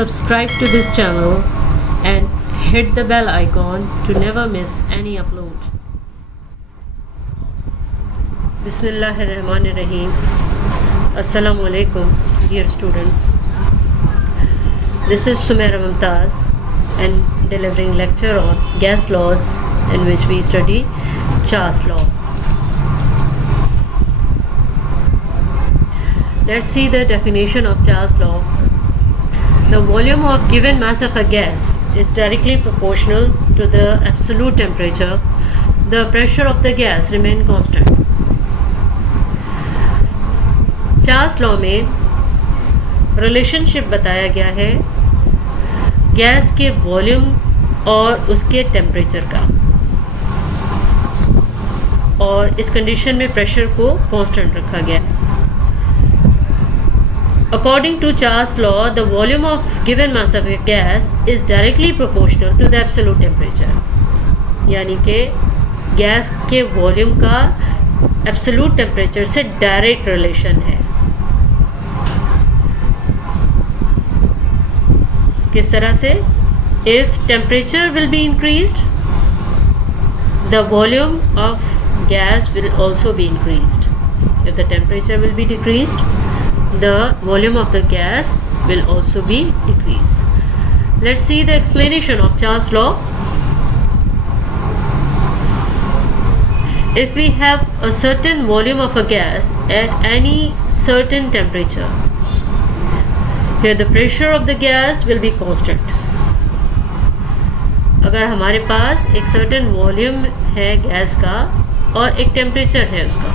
Subscribe to this channel and hit the bell icon to never miss any upload. Bismillahirrahmanirrahim. Assalamu alaikum, dear students. This is Sumaira Mumtaz and delivering lecture on gas laws in which we study Charles law. Let's see the definition of Charles law. The volume of given mass of a gas is directly proportional to the absolute temperature. The pressure of the gas remain constant. Charles law में relationship बताया गया है gas के volume और उसके temperature का, और इस कंडीशन में प्रेशर को कांस्टेंट रखा गया है. According to Charles law, the volume of given mass of a gas is directly proportional to the absolute temperature. यानी कि गैस के वॉल्यूम का एब्सोल्यूट टेम्परेचर से डायरेक्ट रिलेशन है. किस तरह से? If temperature will be increased, the volume of gas will also be increased. If the temperature will be decreased, the volume of the gas will also be decreased. Let's see the explanation of Charles law. If we have a certain volume of a gas at any certain temperature, here the pressure of the gas will be constant. अगर हमारे पास एक certain volume है gas का और एक temperature है उसका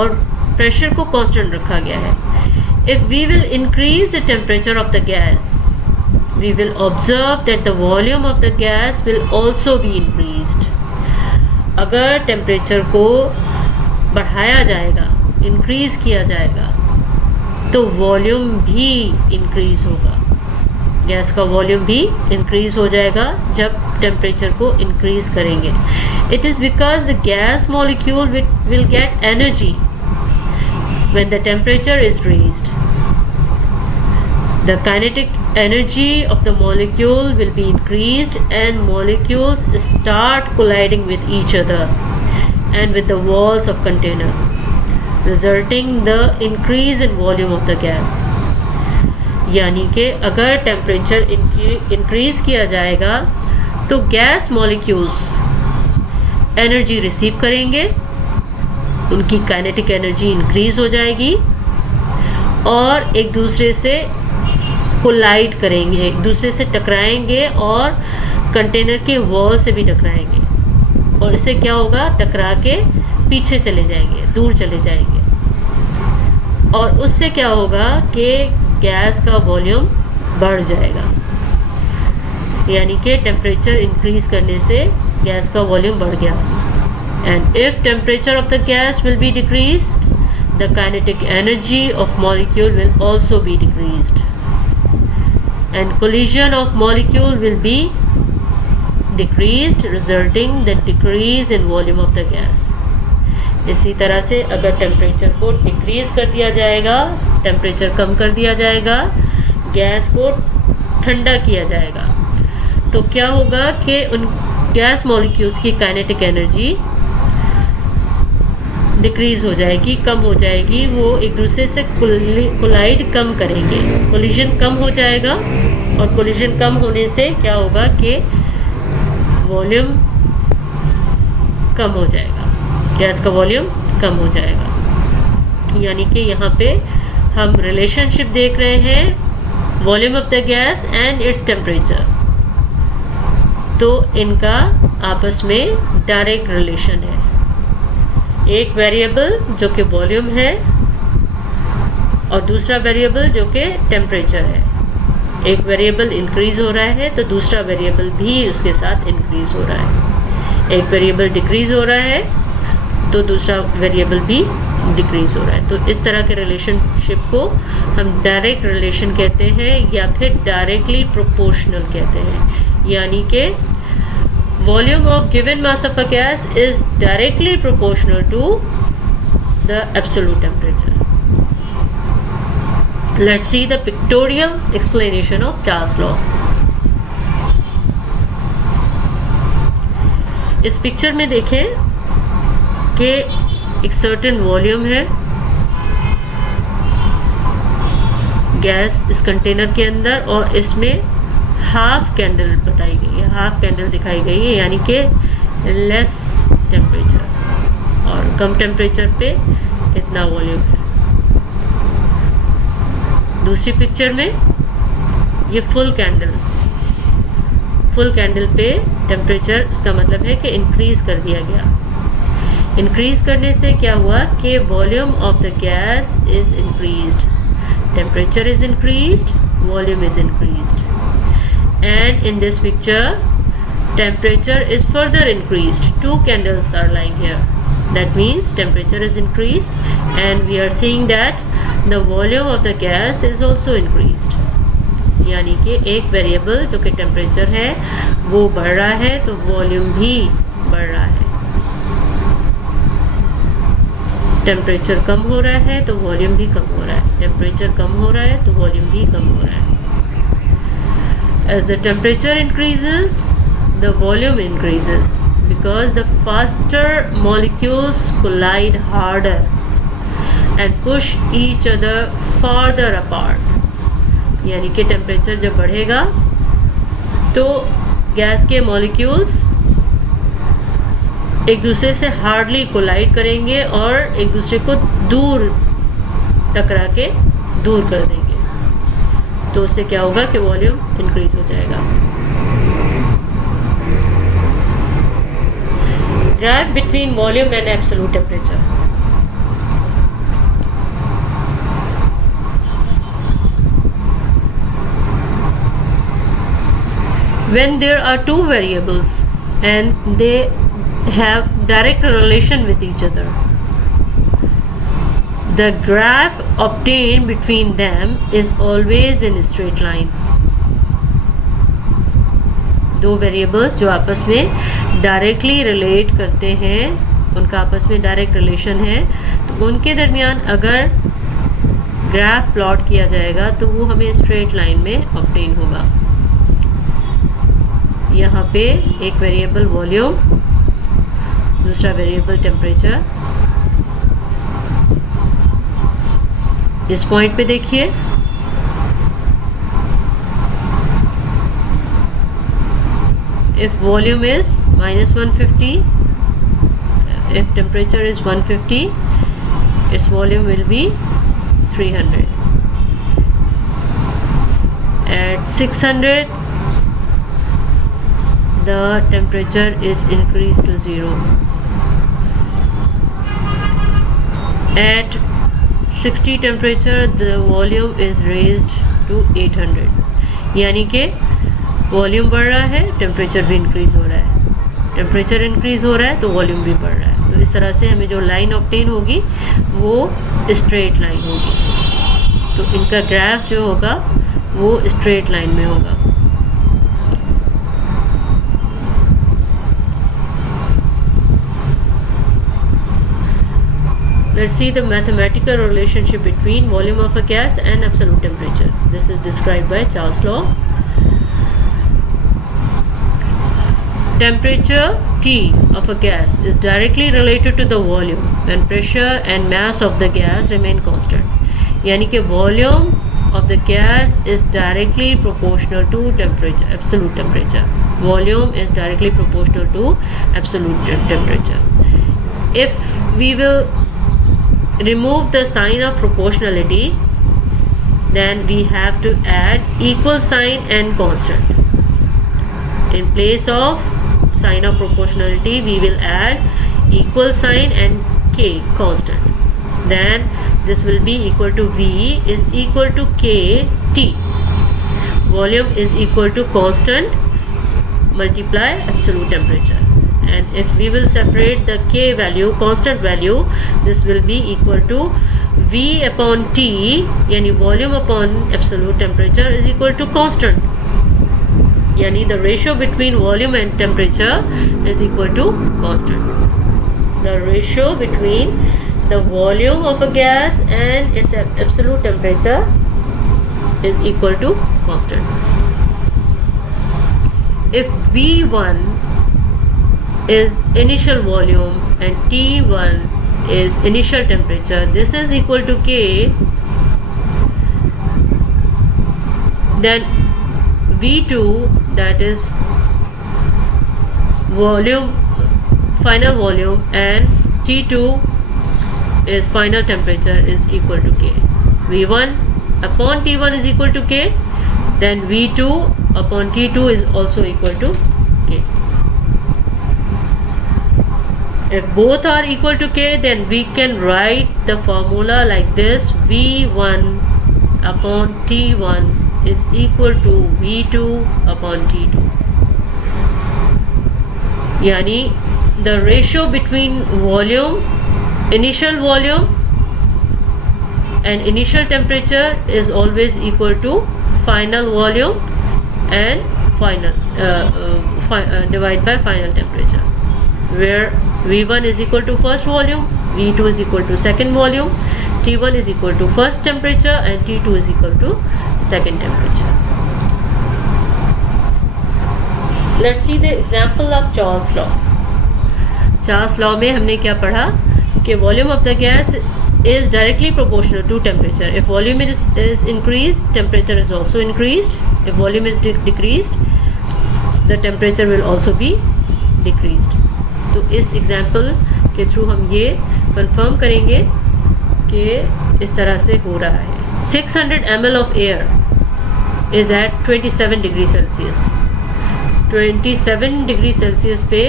और pressure को constant रखा गया है, if we will increase the temperature of the gas, we will observe that the volume of the gas will also be increased. अगर टेम्परेचर को बढ़ाया जाएगा, इंक्रीज किया जाएगा, तो वॉल्यूम भी इंक्रीज होगा. गैस का वॉल्यूम भी इंक्रीज हो जाएगा जब टेम्परेचर को इंक्रीज करेंगे. It is because the gas molecule will get energy when the temperature is raised. The kinetic energy of the molecule will be increased and molecules start colliding with each other and with the walls of container, resulting the increase in volume of the gas. यानी कि अगर temperature increase किया जाएगा तो gas molecules energy receive करेंगे, उनकी kinetic energy increase हो जाएगी और एक दूसरे से कोलाइड करेंगे, एक दूसरे से टकराएंगे और कंटेनर के वॉल से भी टकराएंगे. और इससे क्या होगा? टकरा के पीछे चले जाएंगे, दूर चले जाएंगे. और उससे क्या होगा कि गैस का वॉल्यूम बढ़ जाएगा. यानी कि टेम्परेचर इंक्रीज करने से गैस का वॉल्यूम बढ़ गया. And if temperature of the gas will be decreased, the kinetic energy of molecule will also be decreased, and collision of molecule will be decreased, resulting the decrease in volume of the gas. इसी तरह से अगर temperature को decrease कर दिया जाएगा, temperature कम कर दिया जाएगा, गैस को ठंडा किया जाएगा, तो क्या होगा कि उन गैस मॉलिक्यूल्स की काइनेटिक एनर्जी डिक्रीज हो जाएगी, कम हो जाएगी. वो एक दूसरे से कोलाइड कम करेंगे, कोलिजन कम हो जाएगा. और कोलिजन कम होने से क्या होगा कि वॉल्यूम कम हो जाएगा, गैस का वॉल्यूम कम हो जाएगा. यानी कि यहाँ पे हम रिलेशनशिप देख रहे हैं volume of the gas and its temperature. तो इनका आपस में डायरेक्ट रिलेशन है. एक वेरिएबल जो कि वॉल्यूम है और दूसरा वेरिएबल जो कि टेम्परेचर है. एक वेरिएबल इंक्रीज हो रहा है तो दूसरा वेरिएबल भी उसके साथ इंक्रीज हो रहा है. एक वेरिएबल डिक्रीज हो रहा है तो दूसरा वेरिएबल भी डिक्रीज हो रहा है. तो इस तरह के रिलेशनशिप को हम डायरेक्ट रिलेशन कहते हैं या फिर डायरेक्टली प्रोपोर्शनल कहते हैं. यानी कि volume of given mass of a gas is directly proportional to the absolute temperature. Let's see the pictorial explanation of Charles law. इस पिक्चर में देखें कि एक सर्टेन वॉल्यूम है गैस इस कंटेनर के अंदर और इसमें हाफ कैंडल बताई गई है, हाफ कैंडल दिखाई गई है, यानी कि लेस टेम्परेचर और कम टेम्परेचर पे इतना वॉल्यूम है। दूसरी पिक्चर में ये फुल कैंडल पे टेम्परेचर, इसका मतलब है कि इंक्रीज कर दिया गया। इंक्रीज करने से क्या हुआ कि volume of the gas is increased, temperature is increased, volume is increased, and in this picture temperature is further increased. Two candles are lying here, that means temperature is increased, and we are seeing that the volume of the gas is also increased. यानी कि एक variable जो कि temperature है वो बढ़ रहा है तो वॉल्यूम भी बढ़ रहा है। टेम्परेचर कम हो रहा है तो वॉल्यूम भी कम हो रहा है, टेम्परेचर कम हो रहा है तो वॉल्यूम भी कम हो रहा है। As the temperature increases, the volume increases because the faster molecules collide harder and push each other farther apart. यानी कि टेम्परेचर जब बढ़ेगा तो गैस के मॉलिक्यूल्स एक दूसरे से हार्डली कोलाइड करेंगे और एक दूसरे को दूर टकरा के दूर कर देंगे, तो उससे क्या होगा कि वॉल्यूम इंक्रीज हो जाएगा। Graph between volume and absolute temperature. When there are two variables and they have direct relation with each other, the graph obtained between them is always in a straight line. दो variables जो आपस में directly relate करते हैं, उनका आपस में direct relation है, तो उनके दरमियान अगर ग्राफ प्लॉट किया जाएगा तो वो हमें स्ट्रेट लाइन में ऑब्टेन होगा। यहाँ पे एक वेरिएबल वॉल्यूम, दूसरा वेरिएबल टेम्परेचर। इस पॉइंट पे देखिए if volume is -150, if temperature is 150, its volume will be 300. At 600 the temperature is increased to 0. At 60 temperature the volume is raised to 800. यानी कि वॉल्यूम बढ़ रहा है, टेम्परेचर भी इंक्रीज हो रहा है, टेम्परेचर इंक्रीज हो रहा है तो वॉल्यूम भी बढ़ रहा है। तो इस तरह से हमें जो लाइन ऑब्टेन होगी वो स्ट्रेट लाइन होगी, तो इनका ग्राफ जो होगा वो स्ट्रेट लाइन में होगा। Let's see the mathematical relationship between volume of a gas and absolute temperature. This is described by Charles law. Temperature T of a gas is directly related to the volume when pressure and mass of the gas remain constant. यानी कि volume of the gas is directly proportional to temperature, absolute temperature. Volume is directly proportional to absolute temperature. If we will remove the sign of proportionality, then we have to add equal sign and constant. In place of sign of proportionality we will add equal sign and k constant, then this will be equal to V is equal to K T. Volume is equal to constant multiply absolute temperature, and if we will separate the K value, constant value, this will be equal to V upon T, यानी volume upon absolute temperature is equal to constant, यानी the ratio between volume and temperature is equal to constant. The ratio between the volume of a gas and its absolute temperature is equal to constant. If V1 is initial volume and T1 is initial temperature, this is equal to K, then V2, that is volume, final volume, and T2 is final temperature, is equal to K. V1 upon T1 is equal to K, then V2 upon T2 is also equal to K. If both are equal to K, then we can write the formula like this: V1 upon T1 is equal to V2 upon T2. Yani the ratio between volume, initial volume and initial temperature is always equal to final volume and final divided by final temperature, where V1 is equal to first volume, V2 is equal to second volume, T1 is equal to first temperature, and T2 is equal to second temperature. Let's see the example of Charles law. Charles law में हमने क्या पढ़ा कि volume of the gas is directly proportional to temperature. If volume is increased, temperature is also increased. If volume is decreased, the temperature will also be decreased. तो इस example के through हम ये कंफर्म करेंगे कि इस तरह से हो रहा है. 600 ml of air is at 27 degree Celsius. 27 degree Celsius पे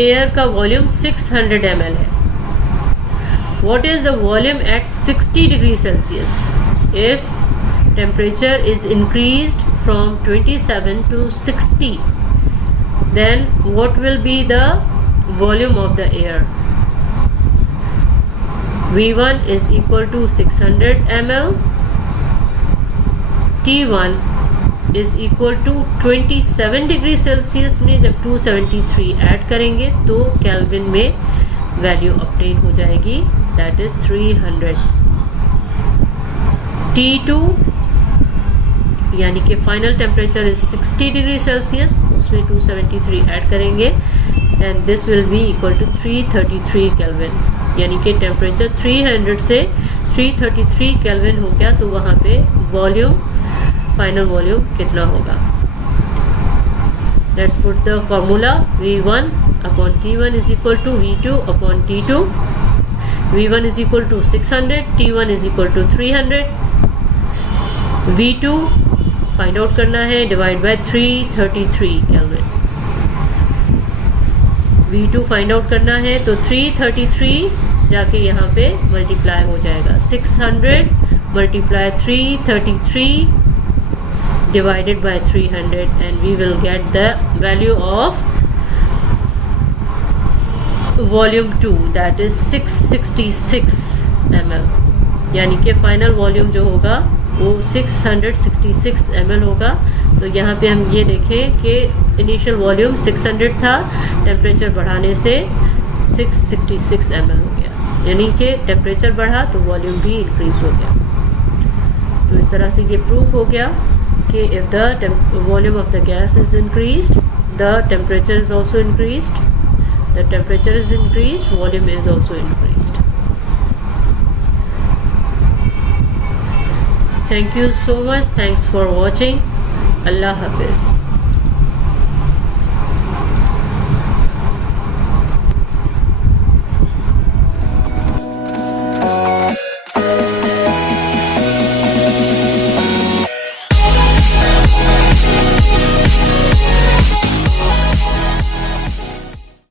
एयर का वॉल्यूम 600 ml है. What is the volume at 60 degree Celsius? If temperature is increased from 27 to 60, then what will be the volume of the air? V1 is equal to 600 ml. T1 is equal to 27 degree Celsius में जब 273 add करेंगे तो kelvin में value obtain हो जाएगी, that is 300. T2 यानी कि final temperature is 60 degree Celsius, उसमें 273 ऐड करेंगे and this will be equal to 333 kelvin. यानी कि टेम्परेचर 300 से 333 केल्विन हो गया, तो वहाँ पे वॉल्यूम, फाइनल वॉल्यूम कितना होगा. Let's put the formula. V1 upon T1 is equal to V2 upon T2. V1 is equal to 600, T1 is equal to 300. V2 find out करना है, divide by 333 kelvin. V2 find out करना है तो 333 जाके यहाँ पे मल्टीप्लाई हो जाएगा. 600 multiply 333 divided by 300 and we will get the value of volume 2, that is 666 ml. यानी कि फाइनल वॉल्यूम जो होगा वो 666 ml होगा. तो यहाँ पे हम ये देखें कि इनिशियल वॉल्यूम 600 था, टेम्परेचर बढ़ाने से 666 ml हो गया, यानी कि टेम्परेचर बढ़ा तो वॉल्यूम भी इंक्रीज हो गया. तो इस तरह से ये प्रूफ हो गया कि if the volume of the gas is increased, the temperature is also increased. The temperature is increased, volume is also increased. Thank you so much. Thanks for watching. Allah Hafiz.